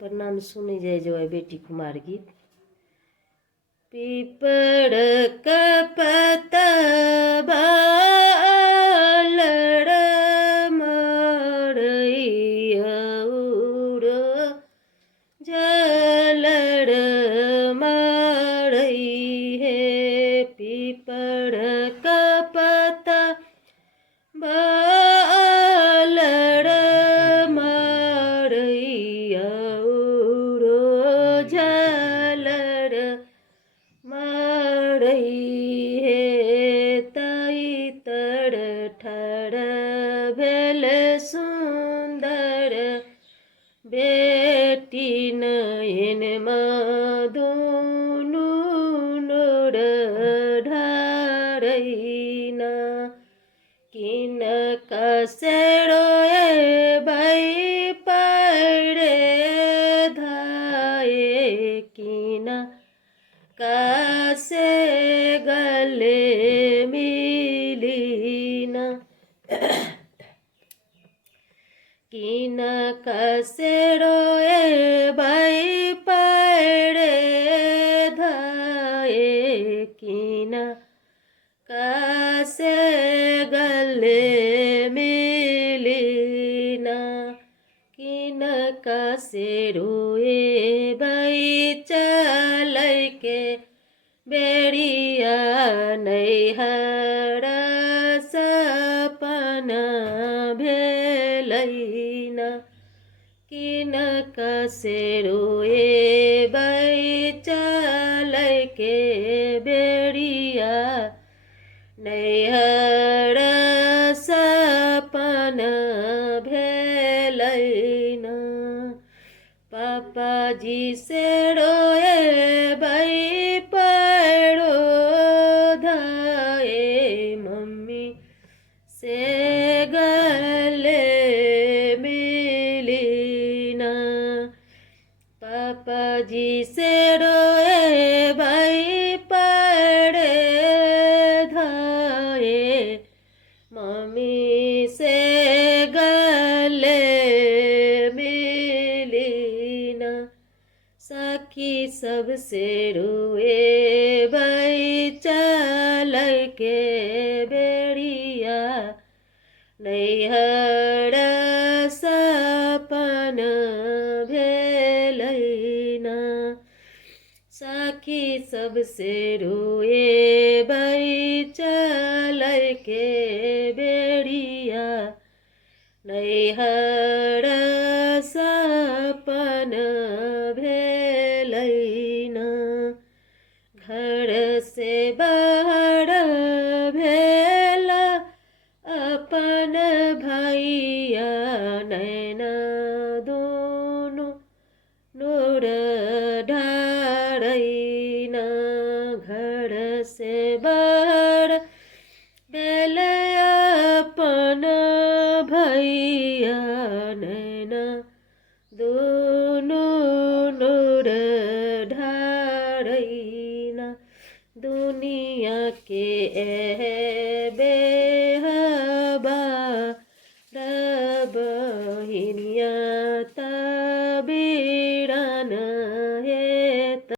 प्रणाम सुनी जय जय बेटी कुमार गीत। पीपड़ का पत्ता बालड़ मड़ैया उड़ जलड़ मड़ई है। पीपड़ का पत्ता बालड़ मड़ैया उड़ो जलड़ मड़ई हे। तई तड़ ठड़ भेल सुंदर बेटी नयन दुनु नोर ढारैना। किन कसेड़ो भाई पड़े धाये किन कासे गले मिलीना। किन कसेड़ो भाई पड़े धाये किन कासे गले मिलीना। किन कासे रोए भाई चल के बेड़िया नैहर सपना भेलैना। किन कासे रोए भाई चल के बेड़िया नैहर सपना भेलैना। पापा जी से रोए भाई पड़ो धाये मम्मी से गले मिलीना। पापा जी से रोए भाई पड़े धाये मम्मी से गले मिलीना। सखी सबसे रोए भाई चल के बेड़िया नैहर सपना भेलैना। सखी सबसे रोए भाई चल के बेड़िया नैहर सपना भेलैना। घर से बाहर भेला अपन भैया नैना दोनों नोर ढारैना। घर से बाहर भेल अपन भैया नैना दोनों नोर ढारैना। दुनिया के